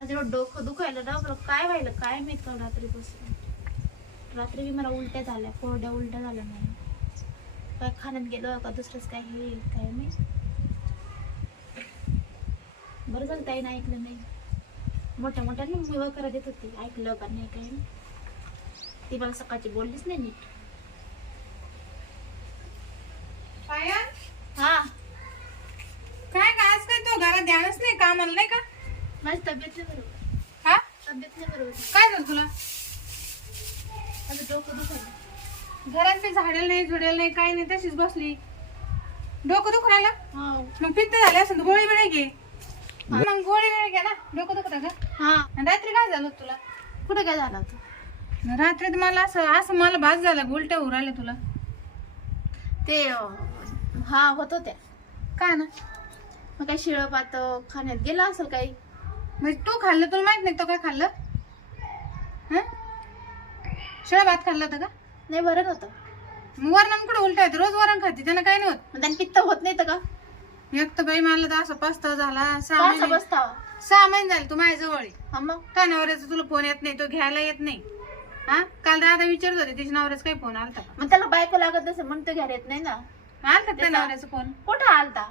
माझं डोकं दुखायला ना मला काय व्हायलं काय माहीत का रात्रीपासून? रात्री बी मला उलट्या झाल्या कोरड्या उलट्या झाल्या नाही काय खाण्यात गेलं का दुसरंच काय हे काय नाही. बरं झालं ताईनं ऐकलं नाही. मोठ्या मोठ्याने मी वगैरे देत होती ऐकलं का नाही काय. ती मला सकाळची बोललीच नाही नीट. हा. काय का आज काय तो घरात ध्यानच नाही कामाला नाही माझी तब्येत नाही बरोबर. हा? तब्येत नाही बरोबर. काय झालं तुला? माझं डोकं दुखायलं घरात काही झाडेल नाही झुडेल नाही काही नाही तशीच बसली. डोकं दुखू राहिलं हा. मग पित्त झाले तर गोळी बिळी घे. मग गोळी बिळी घे ना. डोकं दुखत का? हा. आणि रात्री काय झालं तुला? कुठं काय झालं होतं? रात्री तर मला असं असं मला भास झाला उलट्या होऊ राहिल्या तुला. ते अं, हा होत होत्या. काय ना? मग काय शिळं पात खाण्यात गेलं असेल काही? म्हणजे तू खाल्लं तुला माहीत नाही तो काय खाल्लं? हं? शिळा भात खाल्ला होता का? नाही बरं नव्हतं मग वरण कुठं उलट्या येतं रोज वरण खाते त्यानं काय नाही होत. मग त्यांनी पित्त होत नाही तर का? एक तर बाई मला तर असं पस्ताव झाला सहा का महिने सहा महिने झाले तू माझ्या जवळ आहे. मग? का नवऱ्याचा तुला फोन येत नाही तो घ्यायला येत नाही? हा? काल दादा विचारत होते तिच्या नवऱ्याचा काही फोन आलता मग त्याला बायको लागत असेल म्हणून तो घ्यायला येत नाही ना. आलता त्या त्याचा- नवऱ्याचा फोन कुठं आलता?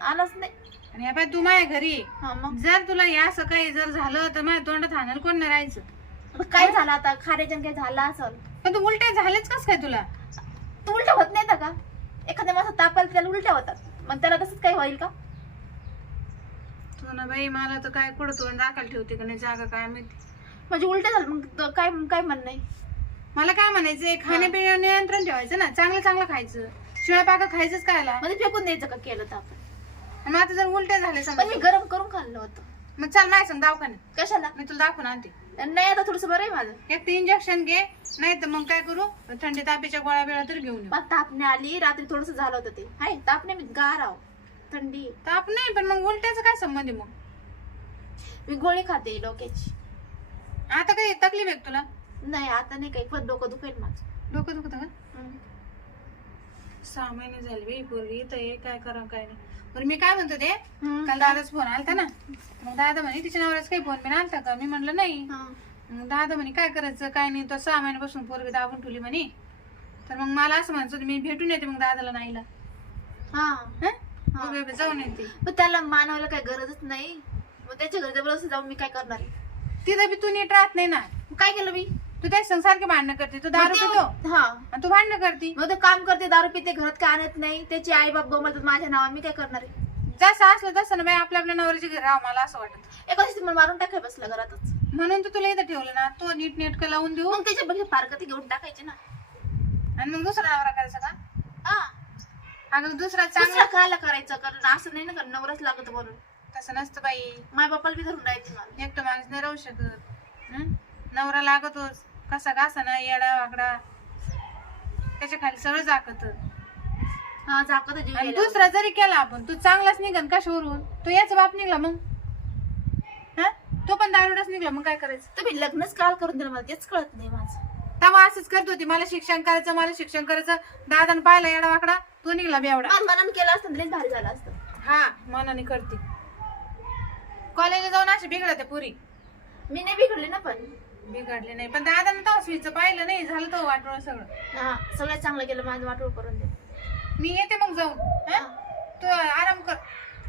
आलाच नाही. आणि बाई तू माझ्या घरी. हा मग? जर तुला या असं काही जर झालं तर माझ्या तोंडात हाणार कोण नाही राहायचं मग काय झालं आता? खाण्याच्या काही झालं असेल पण तू उलट्या झालेच कस काय तुला? तू उलट्या होत नाही का? एखाद्या माझा ताप आला तर त्याला उलट्या होतात. मग त्याला तसंच काही होईल का? तू ना बाई मला तर काय कुठं तोंड दाखल ठेवते का नाही जागा काय माहिती? म्हणजे उलट्या झालं मग काय काय म्हणणं नाही? मला काय म्हणायचंय खाण्यापिण्यावर नियंत्रण ठेवायचं ना चांगलं चांगलं खायचं. शिळा पाका खायचंच कायला म्हणजे फेकून द्यायचं का केलं तर आपण? मग आता जर उलट्या पण समजा. मी गरम करून खाल्लं होतं. मग चल नाही सांग दवाखान्यात. कशाला? मी तुला दाखवून आणते. नाही आता थोडस बरं आहे माझं. एक तर इंजेक्शन घे नाही तर मग काय करू? थंडी तापीच्या गोळ्या बिळ्या तर घेऊन येऊ. तापणे आली रात्री थोडस झालं होतं ते. हाय तापणे मी गार आहो. थंडी. ताप नाही पण मग उलट्याचं काय संबंध आहे मग? मी गोळी खाते डोक्याची. आता काही तकलीफ आहे का तुला? नाही आता नाही काही पण डोकं दुखेल माझं. डोकं दुखत का? हम्म. सहा महिने झाले पोरगी इथं हे काय करा काय नाही. बरं मी काय म्हणतो ते. काल दादाच फोन आलता ना. मग दादा म्हणे तिच्या नवऱ्याच काही फोन बिन आलता का? मी म्हणलं नाही. मग दादा म्हणे काय करायचं? काय नाही तो सहा महिन्यापासून पोरगी दाबून ठेवली म्हणे. तर मग मला असं म्हणायचं होतं, मी भेटून येते मग दादाला नाहीला हा. हं? मग जाऊन येते. पण त्याला मानवायला काही गरजच नाही. मग त्याच्या घरी जबरदस्ती जाऊन मी काय करणार? आहे? तिथं बी तू नीट राहत नाही ना. मग काय केलं मी? तू त्याच्या संग सारखे भांडणं करते तू दारू मग ते- पितो? हा. आणि तू भांडणं करते? मग ते काम करते दारू पिते घरात काय आणत नाही त्याचे आई बाप गमवतात माझ्या नावा मी काय करणार आहे? जसं असलं तसं ना बाई आपल्या आपल्या नवऱ्याची घर राहावं मला असं वाटत. एका दिवशी मला मारून टाकाय बसला घरातच. म्हणून तर तुला इथं ठेवलं ना तो नीट नेटकं लावून देऊ. मग त्याच्या पारकती घेऊन टाकायचे ना. आणि मग दुसरा नवरा करायचा का? हा. अगं दुसरा चांगला दुसरा खायला करायचं? कारण असं नाही ना कारण नवराच लागत म्हणून. तसं नसतं बाई. माय बापाला बी धरून राहायचे मला. एकटं माणूस नाही राहू शकत. हं? नवरा लागतोच. कसा कसा ना येडा वाकडा त्याच्याखाली सगळं जाकत. हा आणि. दुसरा जरी केला आपण तू चांगलाच निघन कशावरून? तो याचा बाप निघला मग? हा? तो पण दारुडाच निघला मग काय करायचं? तुम्ही लग्नच काल करून दिलं मला तेच कळत नाही माझं. तेव्हा असंच करत होती मला शिक्षण करायचं मला शिक्षण करायचं. दादानं पाहिला येडा वाकडा तो निघला बेवडा मन मनानं केलं असतं तर लयच भारी झालं असतं. हा मनाने करते. कॉलेजला जाऊन अशी बिघडते पुरी. मी नाही बिघडले ना पण. बिघडले नाही. पण दादानं तो स्वीचं पाहिलं नाही झालं तो वाटोळ सगळं. हा सगळ्यात चांगलं केलं माझं वाटोळ करून दे. मी येते मग जाऊन हं? तू आराम कर.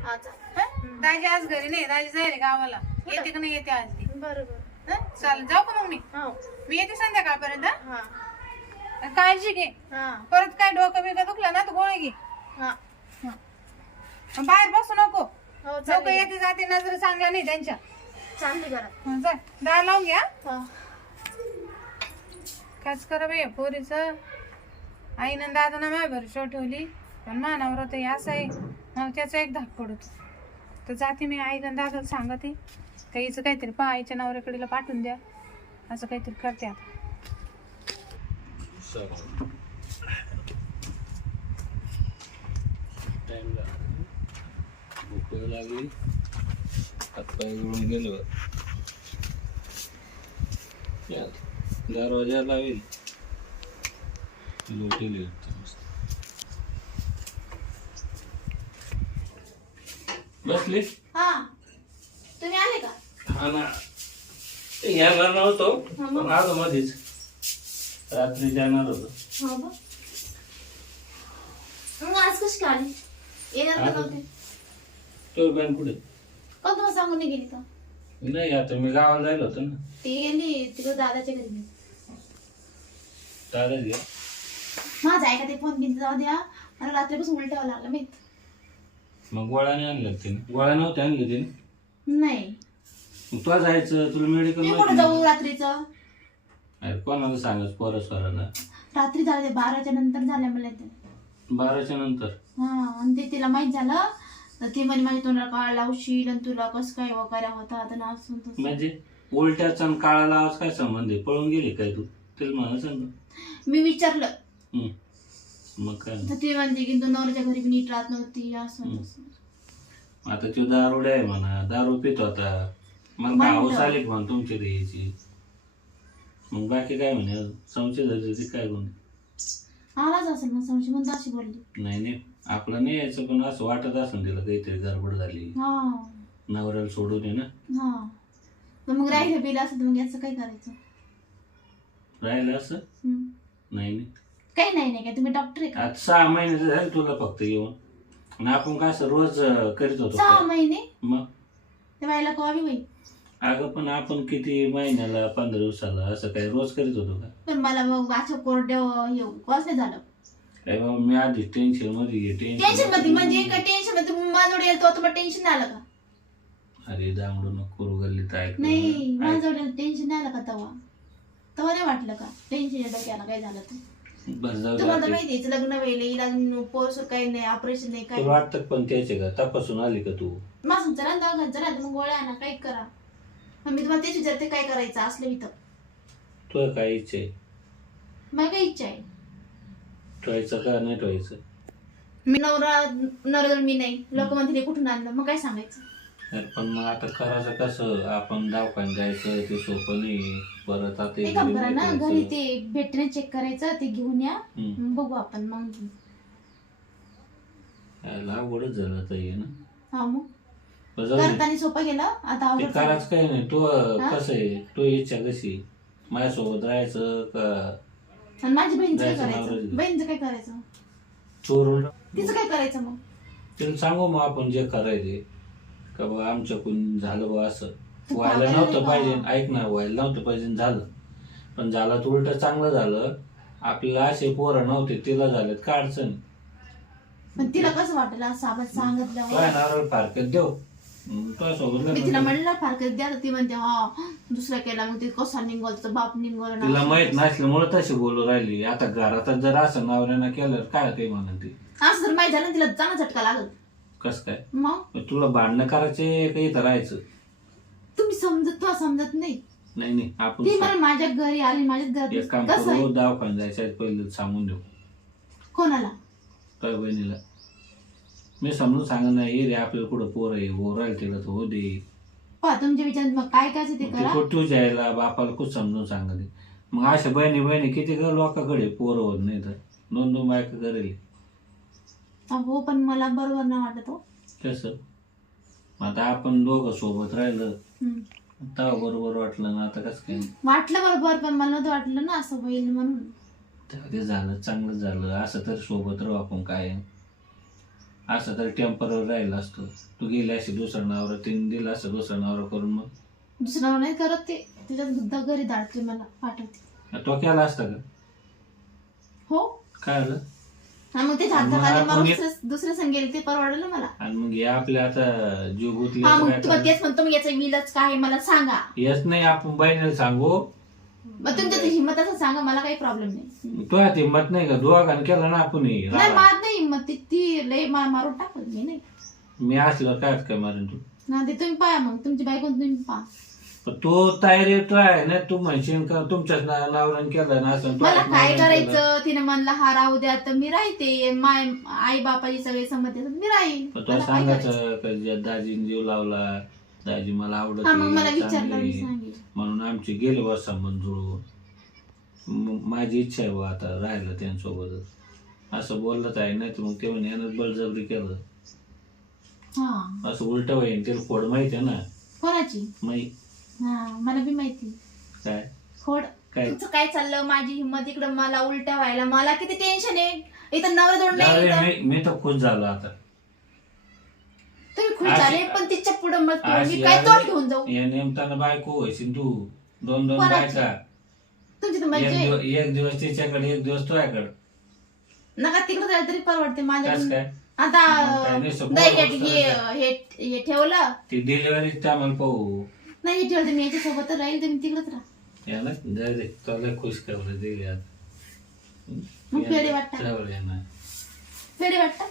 हा चाल हं? दाजी आज घरी नाही दाजी जाईल गावाला. येते का नाही येते आज ती. बरोबर. हं? चालेल जाऊ का मग मी? हो. मी येते संध्याकाळपर्यंत हं? हा. काळजी घे. हा. परत काय डोकं बिकं दुखलं ना तर गोळी घे. हं. बाहेर बसू नको. हो लोक चालेल. येते जाते नजर चांगल्या नाही त्यांच्या. चांगली घरात हं, जा. दार लावून घ्या. हा. काच करा बाई पोरीचं. आईनं दादा ना माझ्या भरोशावर ठेवली पण मानावर तर असं आहे. मग त्याचा एक धाक पडतो. तर जाते मी आईला दादाला सांगते. का हिचं काहीतरी पहा आईच्या नवऱ्याकडीला पाठवून द्या. असं काहीतरी करते आता. टाइम भूक लागली. हातपाय गळून गेलो दरवाजा लावेल लोटेल बसले? हा. तुम्ही आले का? हा ना. येणार नव्हतो? पण आलो मध्येच. रात्री जाणार होतो. हो बघ. मग आज कशी काय आली? येणार का आज- नव्हते? तो बँक कुठे? तुम्हाला सांगून नाही गेली का नाही आता मी गावाला जायला होतो ना. ती गेली तिकडे दादाच्या घरी गेली. चालेल घ्या माझा ऐका ते फोन घेऊन जाऊ द्या. मला रात्रीपासून उलट्या व्हायला लागलं माहीत? मग गोळ्याने आणलं तिने? गोळ्या नव्हत्या आणले तिने? नाही. मग तुला जायचं तुला मेडिकल मी कुठे जाऊ रात्रीचं? अरे कोणाला सांगायचं पोरं स्वराला? रात्री झाले ते बाराच्या नंतर झाल्या मला ते. बाराच्या नंतर? हा आणि ते तिला माहीत झालं तर ती म्हणे माझ्या तोंडाला काळ लावशील आणि तुला कसं काय वगैरे होता तर असं तसं. म्हणजे उलट्याचा आणि काळाला आवाज काय संबंध आहे? पळून गेली काय तू? तिला म्हणा सांग मी विचारलं. हम्म. मग काय? तर ती म्हणते की तू नवऱ्याच्या घरी बी नीट राहत नव्हती असं. तसं. आता तो दारुडे आहे म्हणा. दारू पित होता मग म्हणलं. हाऊस आली का म्हणा तुमची द्यायची मग बाकी काय म्हणे? संशय झाली ती काय गुण आलाच असेल मग संशय म्हणून अशी बोलली. नाही नाही. आपलं नाही यायचं पण असं वाटत असेल तिला काहीतरी गडबड झाली. हा. नवऱ्याला सोडून ये ना. हा. मग राहिलं बिल असं तर मग याचं काय करायचं? राहिलं असं? हम्म. नाही नाही. काही नाही नाही काय तुम्ही डॉक्टर आहे का? सहा महिने झाले तुला फक्त येऊन. आणि आपण काय असं रोज अं, करीत होतो सहा? महिने? मग? ते व्हायला कवावी होईल. अगं पण आपण किती महिन्याला पंधरा दिवसाला असं काय रोज करीत होतो का? पण मला मग असं कोरड्या हे कसं झालं. काय बाबा मी आधी टेन्शनमध्ये घे टेन्शनमध्ये म्हणजे काय टेन्शनमध्ये? माझ्याजवळ येतो तुम्हाला टेन्शन नाही आलं का? अरे दांगडू नको करू गल्लीत ऐक नाही माझ्याजवळ टेन्शन नाही आलं का तेव्हा तेव्हा नाही वाटलं का? टेन्शन डोक्याला काय झालं तर? बस जाऊ दे तुम्हाला तर आता. माहिती आहे, लग्न वेळी लग्न पोरसोर काही नाही ऑपरेशन नाही काही तुला वाटतं का पण त्याचे का? तपासून आली का तू? माझं चला दवाखान्यात चला मग गोळ्या आणा काही करा. मग मी तुम्हाला तेच विचारते काय करायचं असलं इथं. तुला काय इच्छा आहे? मला काही इच्छा आहे? ठेवायचं का नाही ठेवायचं मी नवरा नवरा मी नाही. लोक म्हणतील हे कुठून आणलं? मग काय सांगायचं? अरे पण मग आता करायचं कसं? आपण दवाखान्यात जायचं ते सोपं नाही. परत आता काम करा ना. घरी ते भेटणे चेक करायचं ते घेऊन या. हम्म. बघू आपण मग. यायला अवघडच झालं आता हे ना. हा मग. पण जाऊ दे. करताना सोपं गेलं? आता ते. करायचं काही नाही. तू? कसं आहे? तू इच्छा कशी माझ्यासोबत राहायचं का? आणि बहिणीचं काय जायचं करायचं. बहिणीचं काय करायचं? चोरून? तिचं काय करायचं मग? तिला सांगू मग आपण जे करायचे. का बा आमच्याकडून झालं बा असं. व्हायला नव्हतं? पाहिजे. ऐक ना व्हायला नव्हतं पाहिजे झालं. पण झालं तर उलट चांगलं झालं. आपल्याला असे पोरं नव्हते तिला झालेत. का अडचण? पण तिला कसं वाटेल? असं आपण काय सांगितलं नारळ फारकत देऊ? मी तिला म्हणलं फारकत द्या तर ती म्हणते हा दुसरा केला. मग ते कसा निघल तर बाप निघल. तिला माहीत नसल्यामुळे तशी बोलू राहिली. आता घरातच जर असं नवऱ्यानं केलं काय ते म्हणत ती? असं जर माहीत झालं तिला जाणं झटका लागल. कस काय? मग? तुला भांडणं करायचे का इथं राहायचं? तुम्ही समजत तुला समजत नाही. नाही नाही आपण ती मला माझ्या घरी आली एक काम घरात आहे? करू दवाखान्यात जायचं पहिले सांगून देऊ. कोणाला? काय बहिणीला? मी समजून सांगत नाही ये रे आपल्याला कुठं पोर आहे? हो राहील तिला तर हो दे. पहा तुमच्या विचारात मग काय करायचं ते ती करा. कुठं जायला बापाला खूप समजून सांगते मग अशा बहिणी बहिणी किती ग लोकांकडे पोरं होत नाही तर? दोन दोन बायका करेल. हो पण मला बरोबर नाही वाटत हो. कसं? आता आपण दोघं सोबत राहिलं. हम्म. तेव्हा बरोबर वाटलं ना आता कसं काय? वाटलं बरोबर पण मला नव्हतं वाटलं ना असं होईल म्हणून. तेव्हा ते झालं चांगलं झालं. असं तर सोबत राहू आपण काय असं तर टेम्परवर राहिलं असतो. तू गेली अशी दुसरा नवरा तिने दिला असं दुसरा नवरा करून मग? दुसरं नाही करत ते. त्याच्यात सुद्धा घरी धाडते मला पाठवते. तो केला असता का? हो. काय आलं आणि मग ते मग हाताखाली आपण मारून हे- दुसऱ्या दुसऱ्या संगेल ते परवडलं ना मला. आणि मग हे आपल्या आता जीव गुतले हा मग? तेच म्हणतो मग याचं विलच काय आहे मला सांगा. येत नाही आपण बहिणीला सांगू. मग तुमच्या ते हिंमत असं सांगा मला काही प्रॉब्लेम नाही. तो आता हिंमत नाही का? दोघांनी केलं ना आपण हे. नाही मारत हिंमत ती ती लय मा- मारून टाकत मी नाही मी असल्यावर काय काय मारेन तू ना ते तुम्ही पाहा मग तुमची बायको तुम्ही पहा. पण तो तयारी तो आहे ना तू म्हणशील का तुमच्याच ना- नावरानं केलं ना असं मला तुझ्याच काय नावरानं केलं. करायचं? तिने म्हणलं हा राहू द्या तर मी राहते. माय आई बापाची सगळे संमती असतात, मी राहीन. पण तो मला काय करायचं? सांगायचं का ज्या दाजीने जीव लावला दाजी मला आवडत हा मग मला नाही, विचारलं मी चांगली. सांगेल. म्हणून आमचे गेले बा संबंध मग माझी इच्छा आहे बा आता राहिलं त्यांच्यासोबतच. असं बोललंच आहे नाही तर मग ते म्हणे यानं बळजबरी केलं. हा. असं उलट होईन तिला खोड माहिती आहे ना? कोणाची माही हा मला बी माहिती. काय? खोड? काय? तुमचं काय चाललं? माझी हिंमत इकडं मला उलट्या व्हायला. मला किती टेन्शन आहे? इथं नवरा जोड जाऊ नाही दे, इथं. मी मी तर खुश झालो आता. तुम्ही खुश आज- झाले पण तिच्या पुढे मग आज मी काय तोंड घेऊन जाऊ? या नेमताना बायको होशील तू. दोन दोन कोणाची? बायका. तुमची तर एक आहे. एक दिवस तिच्याकडे एक दिवस तुझ्याकडे. नका तिकडे जायला तरी परवडते माझ्या काय? आता मग काय नाही, support नाही हे हे- हे हे ठेवलं. ती डिलिव्हरी पाहू. नाही हे ठेवलं मी याच्या सोबत राहील तुम्ही तिकडेच राहा. याला दे खुश खबर दिली आज मग पेढे वाटता जवळ येणार पेढे वाटता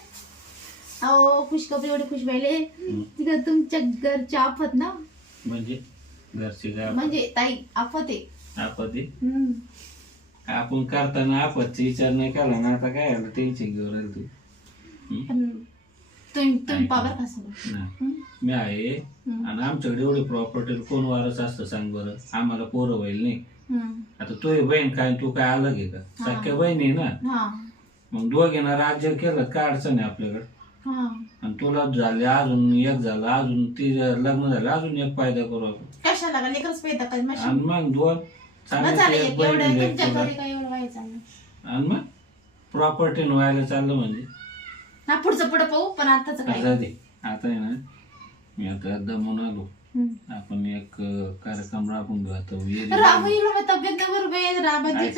अहो खुशखबरी एवढे खुश व्हायले. तिकडे तुमच्या घरच्या आफत ना. म्हणजे? घरची म्हणजे ताई आफत आहे. आपत्ती हम्म. आपण करताना आपत्ती विचार नाही केला ना आता काय आलं टेन्शन घेऊन राहील तू? पण तुम्ही तुम्ही नाही. मी आहे. आणि आमच्याकडे एवढी प्रॉपर्टी कोण वारस असतं सांग बरं? आम्हाला पोरं होईल नाही. आता तू बहीण काय तू काय अलग आहे का. सख्या बहीण आहे ना? हा. मग दोघींना राज्य केलं काय अडचण आहे आपल्याकडे? हा. आणि तुला झाले अजून एक झालं अजून ती लग्न झालं अजून एक फायदा करू आपण. कशाला का लेकरच पेदा काय आणि मग दोन चांगले झालं एक एक बहीण एवढं एक तुमच्या तुला. घरी काय एवढं व्हायचं नाही. आणि मग प्रॉपर्टी व्हायला चाललं म्हणजे? ना पुढचं पुढं पाहू पण आताच काय आता दे आता आहे ना मी आता दमून आलो. हम्म. आपण एक अं, कार्यक्रम राबून घेऊ आता विहिरी- तब्येत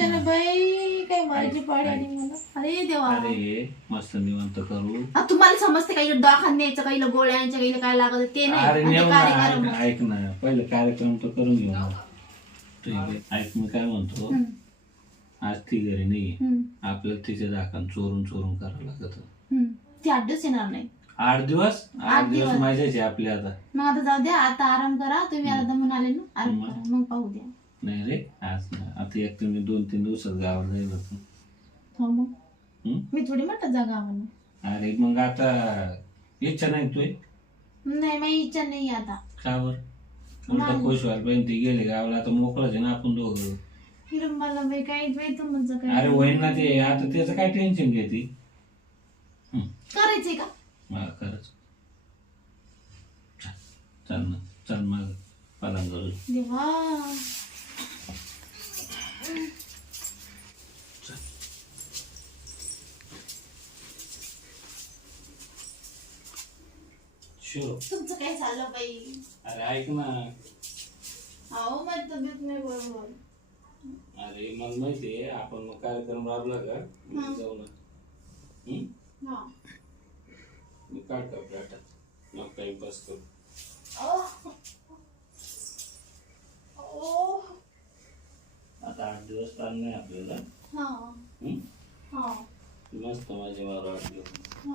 ना. बाई काय पाडी. आणि मला. अरे देवा. अरे मस्त निवांत करू. तुम्हाला समजते काही दवाखान न्यायचं काही गोळ्यांच्या काही काय लागत ते नाही. अरे आणि ते नेऊ ना कार्यक्रम ऐक- ऐक ना. पहिले कार्यक्रम तर करून घेऊ ना. आहे ऐक मी काय म्हणतो? आज ती घरी नाही. आपल्याला तिचे दाखन चोरून चोरून करावं लागत. ती आठ दिवस येणार नाही. आठ दिवस? आठ दिवस दिवस. माझ्याचे आपले आता. मग आता जाऊ द्या आता आराम करा तुम्ही आता दमून आले ना? आराम. करा मग पाहू द्या. नाही रे आज नाही. आता एक तुम्ही दोन तीन दिवसात गावाला जाईल होतो हो मग. हम्म? मी थोडी म्हणतात जागा आम्हाला अरे मग आता इच्छा नाही तुय नाही माझी इच्छा नाही आता. का बर? उलटा. खुश व्हायला पाहिजे ते गेले गावाला आता मोकळंच आहे ना आपण दोघं फिरून मला बाई काही बाई तुमचं काय अरे होईन ना ते आता त्याचं काय टेन्शन घेते करायचंय का खरंच चल, चल ना चल मग पलंगावर देवा तुमचं काय झालं बाई? अरे ऐक ना. अहो माझी तब्येत नाही बरोबर. अरे मला माहिती आहे आपण मग कार्यक्रम राबला का? हा. जाऊ ना. हम्म? हा. मी काढतो मग टाइमपास करू. अहो. अहो. आता आठ दिवस ताण नाही आपल्याला हा हम्म? हा मस्त माझे मारू आठ दिवस हा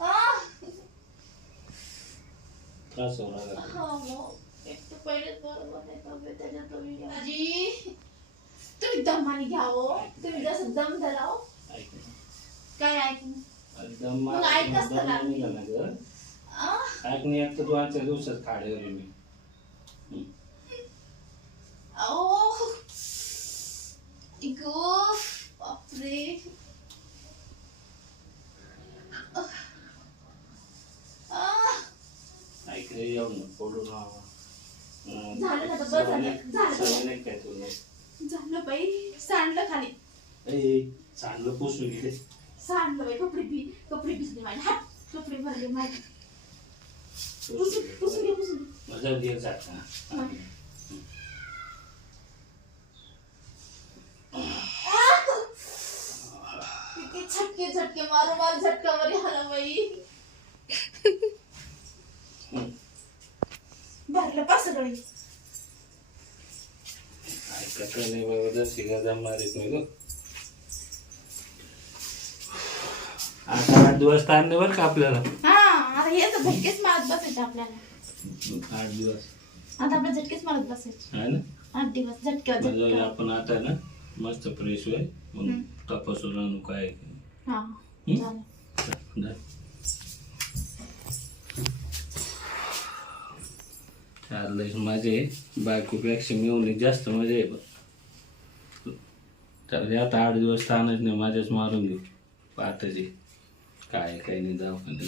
आ. त्रास होणार का? हा, मग. एक तर पहिलेच बरोबर नाही तब्येत त्याच्यात तुम्ही आजी तुम्ही दमाने घ्या हो तुम्ही जसं दम धराव ऐक ना. काय ऐकून अरे दम मग ऐक असतं दम ना. नाही निघाला गं. आ? ऐक नाही एक तर दोनच्या दिवसात खाड्यावर आहे मी. अहो इगो बापरे आ. ऐक रे येऊ ना पडू ना हम्म. झालं ना, बस सवय झालं. नाही- झालं. सवय नाही काय तुला झालं बाई सांडलं खाली ए चांगलं पुसून घे सांडलं बाई कपडे पी कपडे भिजले माझे. हात कपडे भरले माझे. पुसून पुसून घे पुसून घे. मजा दे जात. हा. किती झटके झटके मारू मारू झटका मारी आला बाई. भरलं पास सगळे? ऐकत नाही बाबा जर शिगा जमणार येत नाही ग आता आठ दिवस ताण नाही बरं का आपल्याला? हा आता हे तर झटकेच मारत बसायचे आपल्याला. आठ दिवस. आता आपल्या झटकेच मारत बसायचे. आहे ना? आठ दिवस झटके मग जाऊया झटके आपण आता ना मस्त फ्रेश होय. मग. तपासून आणू काय. हा? चालेल. चाललंय माझे बायकोपेक्षा मिळून जास्त मजा आहे बघ. चालले आता आठ दिवस ताणच नाही माझ्याच मारून घेऊ. पाहताची 改改你这粉